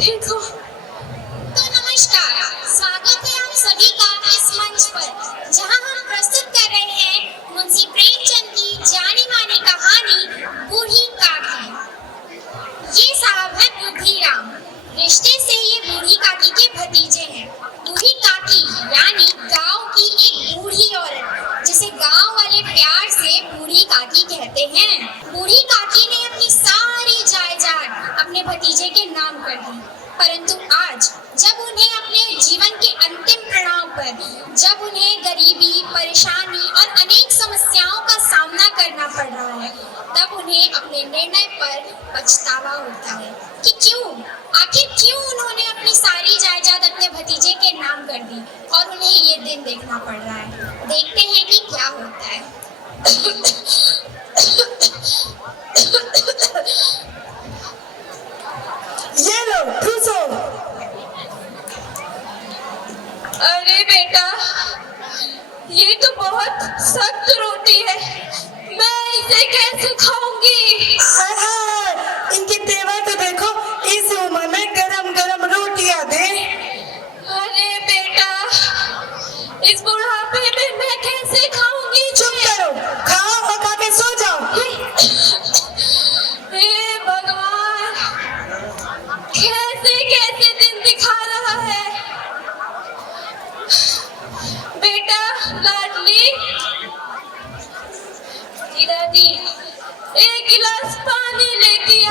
देखो। तो नमस्कार, स्वागत है आप सभी का इस मंच पर, जहां हम प्रस्तुत कर रहे हैं मुंशी प्रेमचंद की जानी मानी कहानी बूढ़ी काकी। ये साहब है बुद्धिराम। रिश्ते से ये बूढ़ी काकी के भतीजे हैं। बूढ़ी काकी यानी गांव की एक बूढ़ी औरत, जिसे गांव वाले प्यार से बूढ़ी काकी कहते हैं। बूढ़ी काकी ने अपनी सारी जायदाद अपने भतीजे के नाम कर दी, परंतु आज जब उन्हें अपने जीवन के अंतिम पड़ाव पर, जब उन्हें गरीबी, परेशानी और अनेक समस्याओं का सामना करना पड़ रहा है, तब उन्हें अपने निर्णय पर पछतावा होता है कि आखिर क्यों उन्होंने अपनी सारी जायदाद अपने भतीजे के नाम कर दी और उन्हें ये दिन देखना पड़ रहा है। देखते हैं कि क्या होता है। ये लो ठूसो। अरे बेटा, ये तो बहुत सख्त रोटी है, मैं इसे कैसे खाऊंगी? हाय हाय, इनके तेवर तो देखो, इस उम्र में गरम गरम रोटियां दे। अरे बेटा, इस बुढ़ापे में मैं कैसे खाऊंगी? चुप करो, खाओ और खा के सो जाओ। हे भगवान, कैसे कैसे दिन दिखा रहा है। बेटा लाडली, दादी, एक गिलास पानी लेके आ।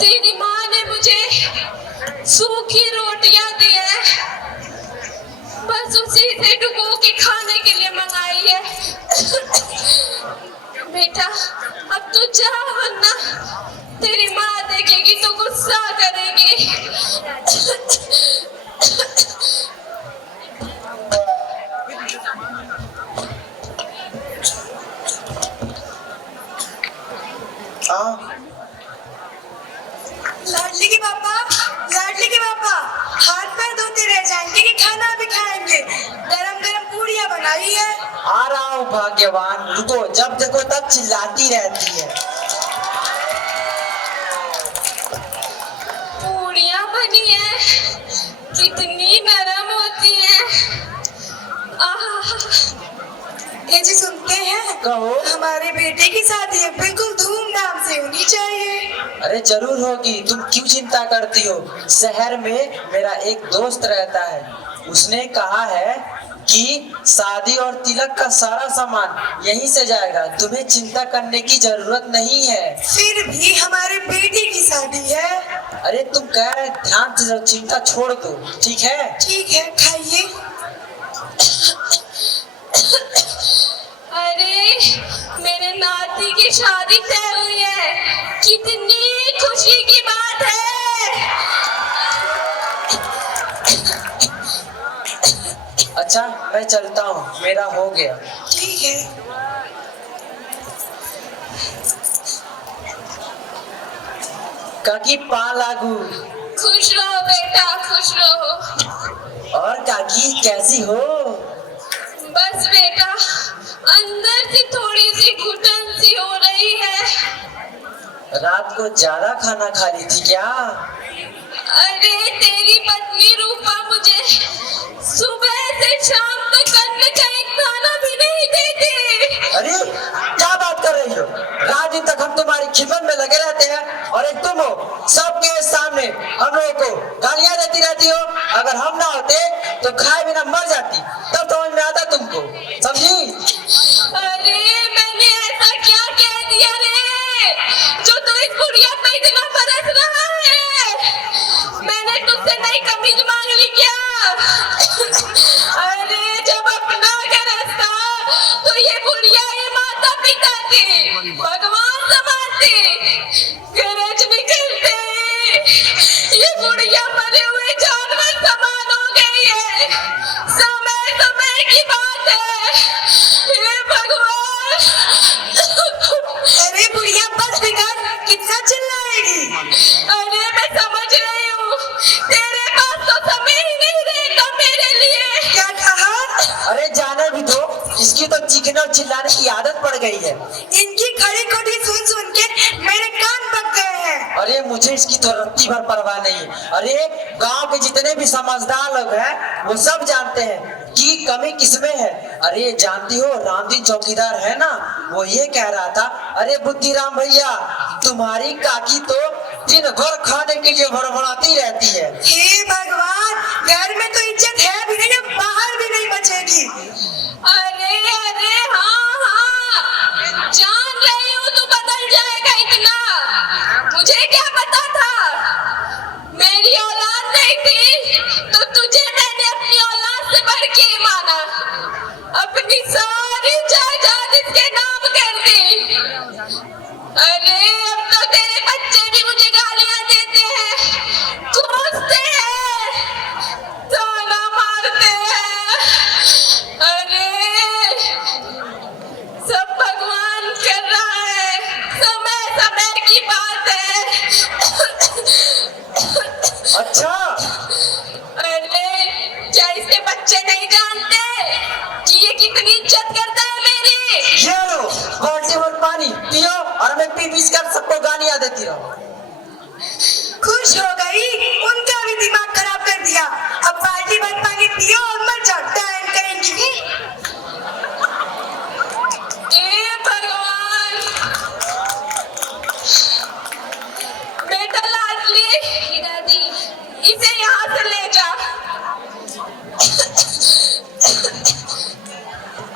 तेरी माँ ने मुझे सूखी रोटियां दी है, बस उसी से डुबो के खाने के लिए मंगाई है। बेटा अब तू जा, वरना तेरी माँ देखेगी तो गुस्सा करेगी। लाडली के पापा, हाथ पैर धोते रह जाएंगे कि खाना भी खाएंगे। गरम गरम पूड़ियां बनाई है। आ रहा हूँ भाग्यवान, रुको, जब देखो तब चिल्लाती रहती है। पूड़ियां बनी है, कितनी नरम होती है। ये जी सुनते हैं, कहो। हमारे बेटे की शादी बिल्कुल धूमधाम से होनी चाहिए। अरे जरूर होगी, तुम क्यों चिंता करती हो? शहर में मेरा एक दोस्त रहता है, उसने कहा है कि शादी और तिलक का सारा सामान यहीं से जाएगा, तुम्हें चिंता करने की जरूरत नहीं है। फिर भी हमारे बेटे की शादी है। अरे तुम कह रहे, ध्यान से चिंता छोड़ दो, ठीक है? ठीक है, खाइए। अरे मेरे नाती की शादी तय हुई है, कितनी खुशी की बात है। अच्छा मैं चलता हूँ, मेरा हो गया। ठीक है। काकी पा लागू। खुश रहो बेटा, खुश रहो। और काकी कैसी हो? बस बेटा, अंदर से थोड़ी सी घुटन सी हो रही है। रात को ज्यादा खाना खा ली थी क्या? अरे तेरी पत्नी रूपा मुझे सुबह से शाम तक अन्न का एक दाना भी नहीं देती। अरे क्या बात कर रही हो? रात दिन तक हम तुम्हारी खिदमत में लगे रहते हैं और एक तुम हो, सबके सामने हम लोगों को गालियां देती रहती हो। अगर हम ना होते तो खाए बिना मर जाती, तब समझ में आता तुमको, समझी? अरे मैंने ऐसा क्या कह दिया रे, जो तू इस बुढ़िया पे इतना बरस रहा है? मैंने तुझसे नई कमीज मांग ली क्या? अरे जब अपना घर था तो ये बुढ़िया ये माता पिता थी, भगवान समानती, गरज निकलते ये बुढ़िया मरे हुए जानवर समान हो गई है। समय समय की बात है, हे भगवान। अरे बुढ़िया बस बेकार, कितना चिल्लाएगी? अरे मैं समझ रही हूँ, तेरे पास तो समय ही नहीं रहता मेरे लिए। क्या कहा? अरे जाने भी दो, इसकी तो चीखने और चिल्लाने की आदत पड़ गई है। इनकी खड़ी खोटी सुन सुन के मेरे कान पक गए हैं। अरे मुझे इसकी तो रत्ती भर परवाह नहीं है। अरे गांव के जितने भी समझदार लोग हैं वो सब जानते हैं कि कमी किसमें है। अरे जानती हो रामदीन चौकीदार है ना, वो ये कह रहा था, अरे बुद्धिराम भैया तुम्हारी काकी तो दिन भर खाने के लिए भड़बड़ाती रहती है। हे भगवान, घर में तो इज्जत है भी नहीं, अब बाहर भी नहीं बचेगी। अरे अरे हाँ, जान रही हूँ तू बदल जाएगा इतना, मुझे क्या पता था। मेरी औलाद नहीं थी तो तुझे मैंने अपनी औलाद से बढ़ के माना, अपनी सारी जायदाद इसके नाम कर दी। अरे अब तो तेरे बच्चे भी मुझे गालियां देते हैं, कोसते हैं, ताना मारते हैं। अरे सब भगवान कर रहा है, समय समय की बात है। अच्छा अरे क्या इसके बच्चे नहीं जानते कि ये कितनी इज्जत करता है मेरी? ये लो बाल्टी भर पानी पियो और मैं पी पी कर सबको गालियां देती रहूं। खुश हो गई, उनका भी दिमाग खराब कर दिया। अब बाल्टी भर पानी पियो और मर जाओ, टाइम करेंगी। हे भगवान, बेटा लाडली दादी, इसे यहाँ से ले जा।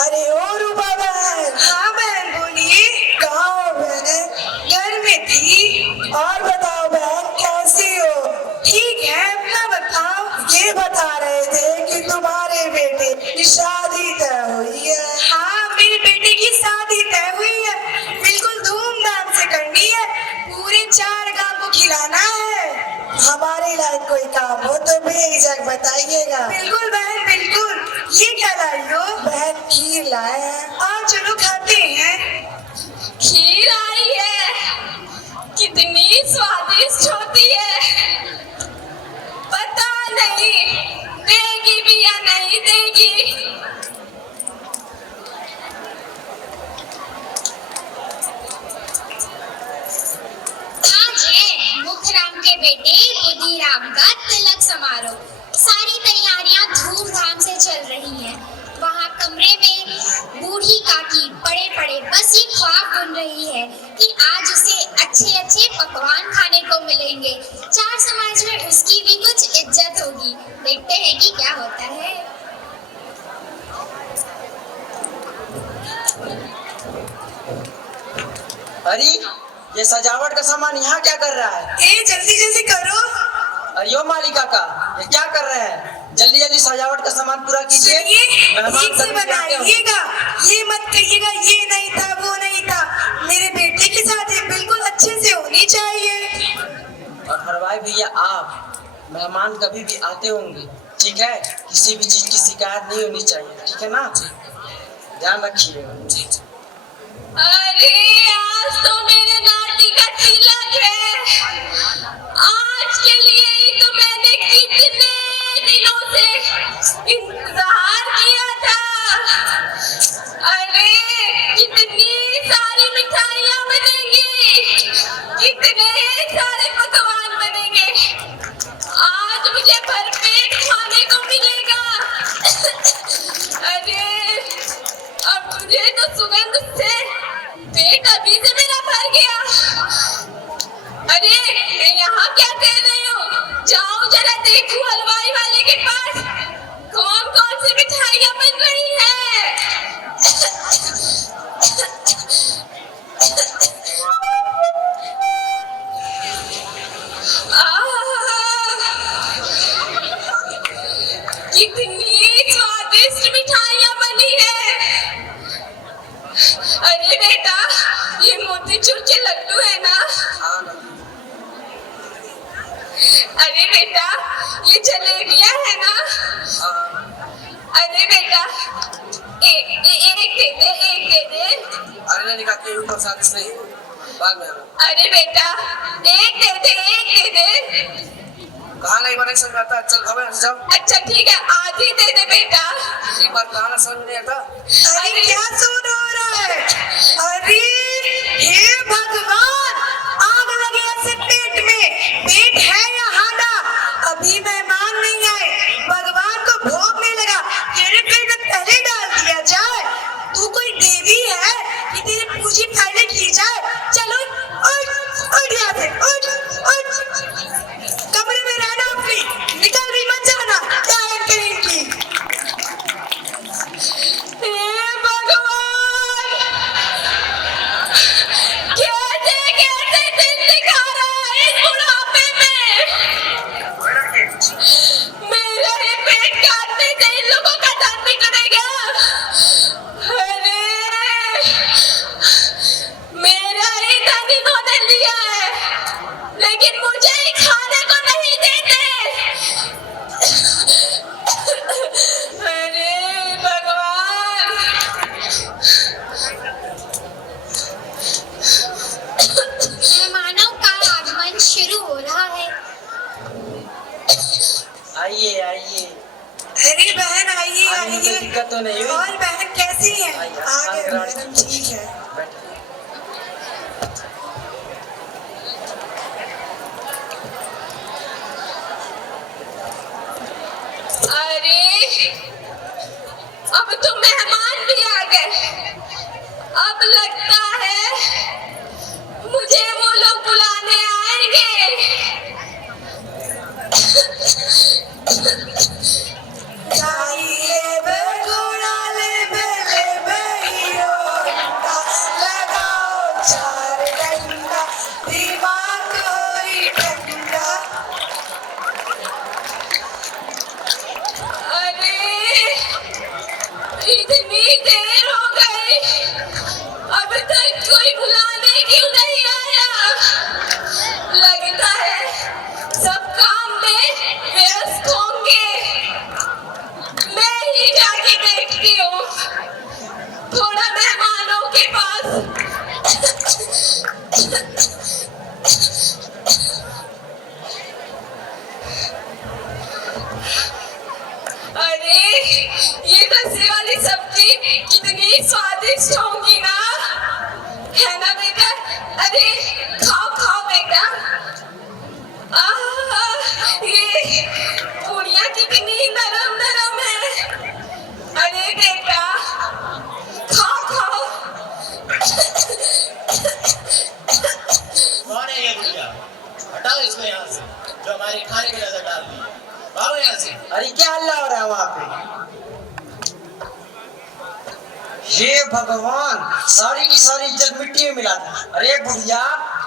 अरे ओ रूपा बहन। हाँ बहन बोलिए। कहाँ हो बहन? घर में थी। और बताओ बहन कैसी हो? ठीक है, अपना बताओ। ये बता रहे थे कि तुम्हारे बेटे की शादी तय हुई है। हाँ, मेरे बेटे की शादी तय हुई है, बिल्कुल धूमधाम से करनी है, पूरे 4 गांव को खिलाना है। हमारे लायक कोई काम हो तो बेझिझक बताइएगा। बिल्कुल बहन बिल्कुल। ये क्या लाई हो? बहन खीर लाए हैं, आओ चलो खाते हैं। खीर आई है, कितनी स्वादिष्ट होती है, पता नहीं देगी भी या नहीं देगी। आज है मुखराम के बेटे बुद्धिराम का तिलक समारोह। सारी तैयारियां धूमधाम से चल रही हैं। वहाँ कमरे में बूढ़ी काकी पड़े पड़े बस ये ख्वाब बुन रही है कि आज उसे अच्छे अच्छे पकवान खाने को मिलेंगे, 4 समाज में उसकी भी कुछ इज्जत होगी। देखते हैं कि क्या होता है। अरे ये सजावट का सामान यहाँ क्या कर रहा है? ए जल्दी जल्दी करो। अरे यो मालिका का ये क्या कर रहे हैं? जल्दी जल्दी सजावट का सामान पूरा कीजिए। सुनिए, मेहमान ठीक से सभी आते होंगे। बनाइएगा, ये मत कहिएगा ये नहीं था वो नहीं था। मेरे बेटे की शादी बिल्कुल अच्छे से होनी चाहिए। और हरवाई भैया आप मेहमान कभी भी आते होंगे, ठीक है? किसी भी चीज की शिकायत नहीं होनी चाहिए, ठीक है ना? ध्यान रखिएगा। अरे आज तो मेरे नाती का तिलक है, आज के लिए ही तो मैंने कितने दिनों से इंतजार किया था। अरे कितनी सारी मिठाइयाँ बनेंगी, कितने सारे पकवान बनेंगे, आज मुझे भरपेट खाने को मिलेगा। अरे अब मुझे तो सुगंध से पेट अभी से मेरा भर गया। अरे मैं यहाँ क्या कर रही हूँ? जाऊँ जरा देखूं हलवाई वाले के पास कौन कौन सी मिठाइयाँ बन रही है। कितनी स्वादिष्ट मिठाइयाँ बनी है। अरे बेटा, ये मोतीचूर के लड्डू है ना? अरे बेटा, ये जलेबियाँ है ना? अरे बेटा, एक दे दे। अरे निकाल के ऊपर साथ नहीं बाद में। अरे बेटा, एक दे दे। कहाँ नहीं बने समझ आता, चल हमें जाओ। अच्छा ठीक है, आधी दे दे बेटा। एक बार कहाँ समझ नहीं आता। अरे क्या सुन हो रहा है? तन इन्होंने लिया है, लेकिन मुझे खाने को नहीं देते। अरे भगवान, मेहमानों का आगमन शुरू हो रहा है। आइए आइए। अरे बहन आइए आने में कोई आइए। दिक्कत तो नहीं हुई? और बहन कैसी है? आइए, आ गए आइए। मैडम, ठीक है। बैठिए। अरे अब तो मेहमान भी आ गए। अब लगता है मुझे वो लोग बुलाने आएंगे। जाइए बरगुड़ा ले बेले बहियो, लगाओ चार डंडा, दिमाग कोई ठंडा। अरे इतनी देर हो गई, अब तक कोई बुलाने क्यों नहीं आया? लगता है सब काम में व्यस्त होंगे। मैं ही जाके देखती हूँ थोड़ा मेहमानों के पास। अरे ये रसे वाली सब्जी कितनी स्वादिष्ट होगी ना, है ना बेटा? अरे खाओ खाओ बेटा। ये पूरियां कितनी नरम नरम है। अरे बेटा खाओ खाओ। कौन है ये गुड़िया? हटाओ इसको यहाँ से, जो हमारे खाने में नजर डाल रही है। भागो यहाँ से। अरे क्या हल्ला हो रहा है वहाँ पे? हे भगवान, सारी की सारी इज्जत मिट्टी में मिला था। अरे बुढ़िया,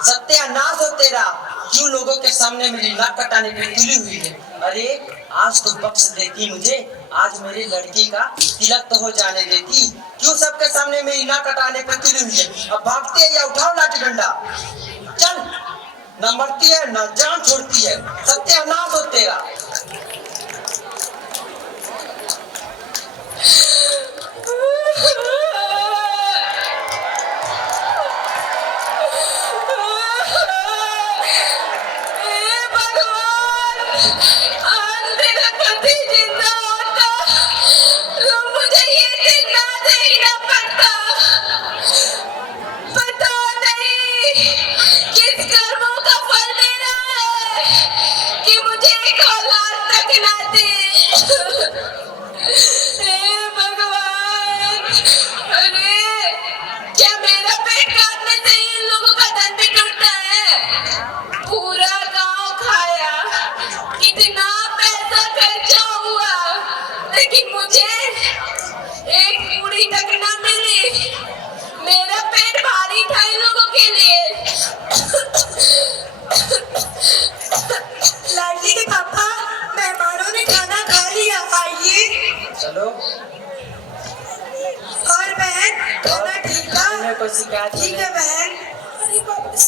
सत्यानाश हो तेरा। क्यों लोगों के सामने मेरी नाक कटाने की तुली हुई है? अरे आज तो बख्श देती मुझे, आज मेरे लड़की का तिलक तो हो जाने देती। क्यों सबके सामने मेरी नाक कटाने पे तुली हुई है? अब भागती है या उठाओ लाठी डंडा। चल, न मरती है न जान छोड़ती है। सत्यानाश हो तेरा। इतना पैसा खर्चा हुआ, लेकिन मुझे एक पूरी तक ना मिली। मेरा पेट भारी था इन लोगों के लिए। लाडली के पापा, मेहमानों ने खाना खा लिया, आइए। चलो। और बहन खाना ठीक था? तुम्हें कोई शिकायत ठीक है बहन। अरे बाप रे।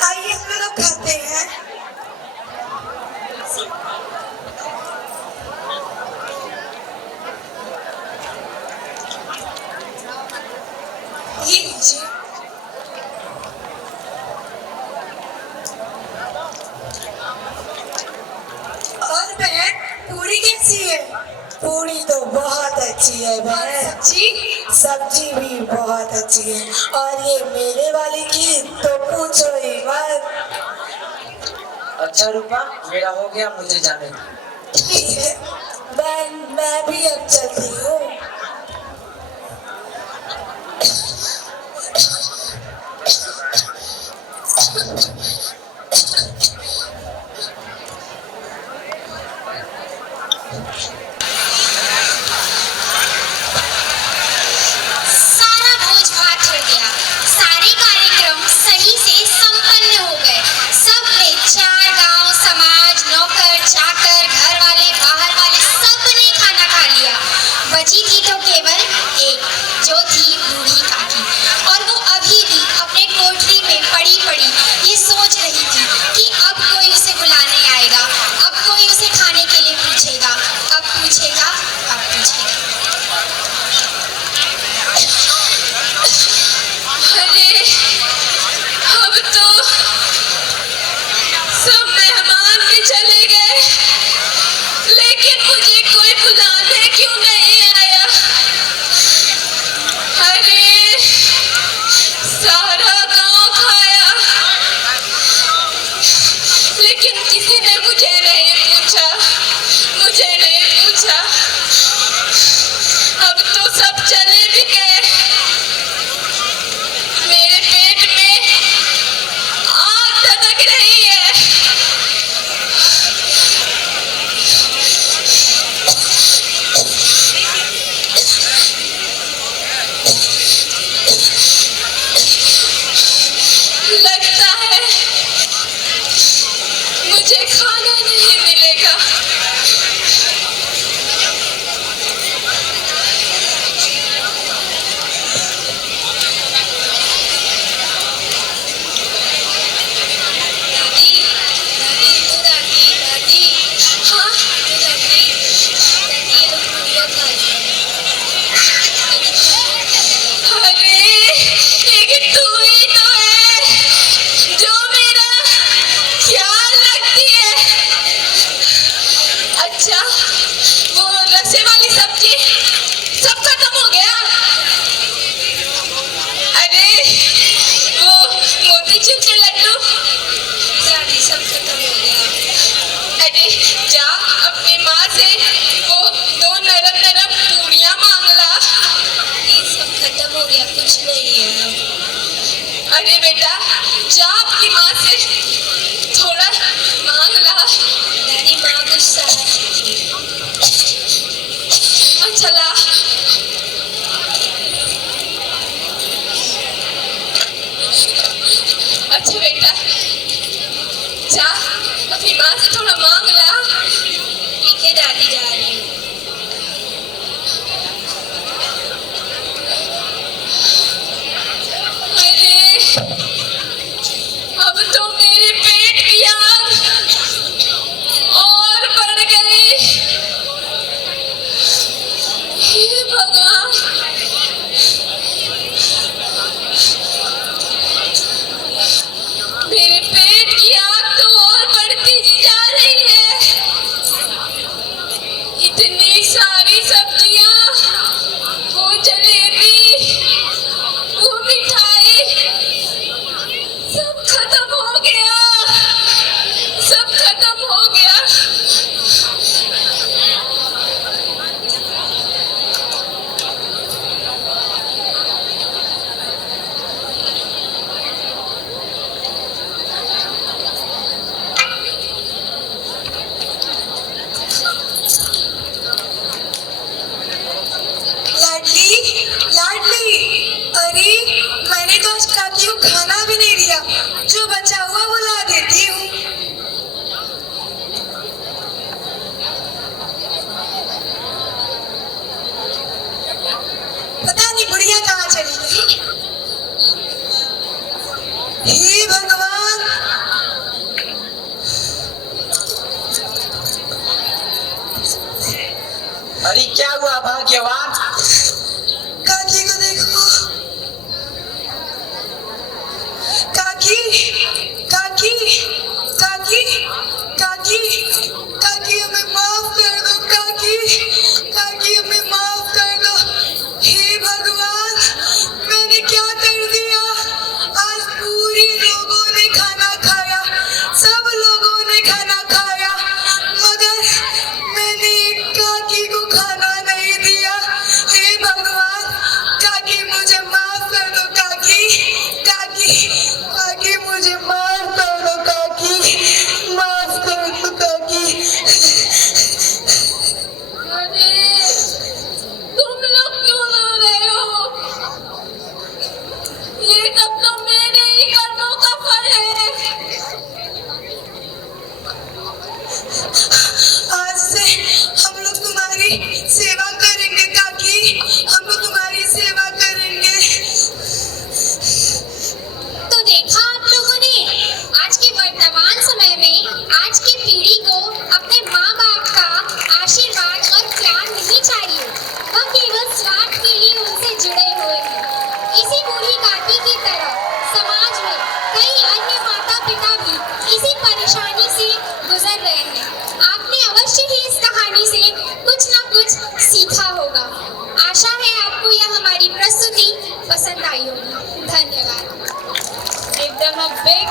आइए हम लोग खाते हैं। ये लीजिए। और बहन पूरी कैसी है? पूरी तो बहुत अच्छी है बहन। सब्जी? सब्जी भी बहुत अच्छी है। और ये मेरे वाली की तो पूछो ही मत। अच्छा रूपा, मेरा हो गया, मुझे जाने दो। ठीक है बहन, मैं भी अब चलती हूँ। सारा भोज भात हो गया। सारे कार्यक्रम सही से संपन्न हो गए। सबने चार गांव कोई बुलाने क्यों नहीं आया? अरे सारा गांव खाया, लेकिन किसी ने मुझे नहीं पूछा, मुझे नहीं पूछा। अब तो सब चले भी गए। मेरे पेट में आग धधक रही है। लगता है मुझे खाना नहीं मिलेगा। दादी, दादी, तो दादी, दादी, हाँ, तो दादी, दादी ये लोग पूरियां खा रही हैं। अरे लेकिन तू ही तो है जो मेरा ख्याल रखती है। अच्छा, वो रसे वाली सब्जी सब खत्म हो गया? अरे वो मोतीचूर के लड्डू दादी सब खत्म हो गया। अरे जा अपनी माँ से वो 2 नरम नरम पूरियां मांग ला। ये सब खत्म हो गया, कुछ नहीं है। अरे बेटा जा अपनी माँ से थोड़ा मांग ला। दादी माँ कुछ सारा अच्छा ला। अच्छा बेटा जा अपनी माँ से थोड़ा मांग ला। ठीक है दादी, जा रही हूँ। अरे अब तो मेरे पेट की आग और बढ़ गई। हे भगवान, मेरे पेट की आग तो और बढ़ती जा रही है। इतनी सारी सब्जियां, वो जलेबी, वो मिठाई सब खत्म हो गया, सब खत्म हो गया। लाडली, लाडली, अरे मैंने तो आज काकी को खाना भी नहीं दिया, जो बचा हुआ वो ला देती हूँ। पता नहीं बुढ़िया कहाँ चली गई। हे भगवान, अरे क्या हुआ भाग्यवान? काकी को देखो। काकी, काकी, काकी, काकी, काकी हमें माफ कर दो। काकी, काकी हमें माफ कर दो। हे भगवान, मैंने क्या कर दिया? आज पूरी लोगों ने खाना खाया, सब लोगों ने खाना खाया, मगर मैंने काकी को खाना नहीं दिया। हे भगवान, काकी मुझे माफ कर दो। काकी, काकी, काकी मुझे माफ कर दो। काकी, माफ कर दो काकी। अरे तुम लोग क्यों रो रहे हो? ये सब तो मेरे ही कर्मों का फल है। आज से हम लोग तुम्हारी सेवा करेंगे काकी, हम लोग तुम्हारी सेवा करेंगे। तो देखा आप लोगों ने, आज के वर्तमान समय में आज की पीढ़ी को अपने माँ बाप का आशीर्वाद और प्यार नहीं चाहिए, वह केवल स्वार्थ के लिए उनसे जुड़े हुए हैं। इसी बूढ़ी काकी की तरह समाज में कई अन्य माता पिता भी इसी परेशानी से गुजर रहे हैं। आपने अवश्य ही इस कहानी से कुछ कुछ सीखा होगा। आशा है आपको यह हमारी प्रस्तुति पसंद आई होगी। धन्यवाद। Give them a big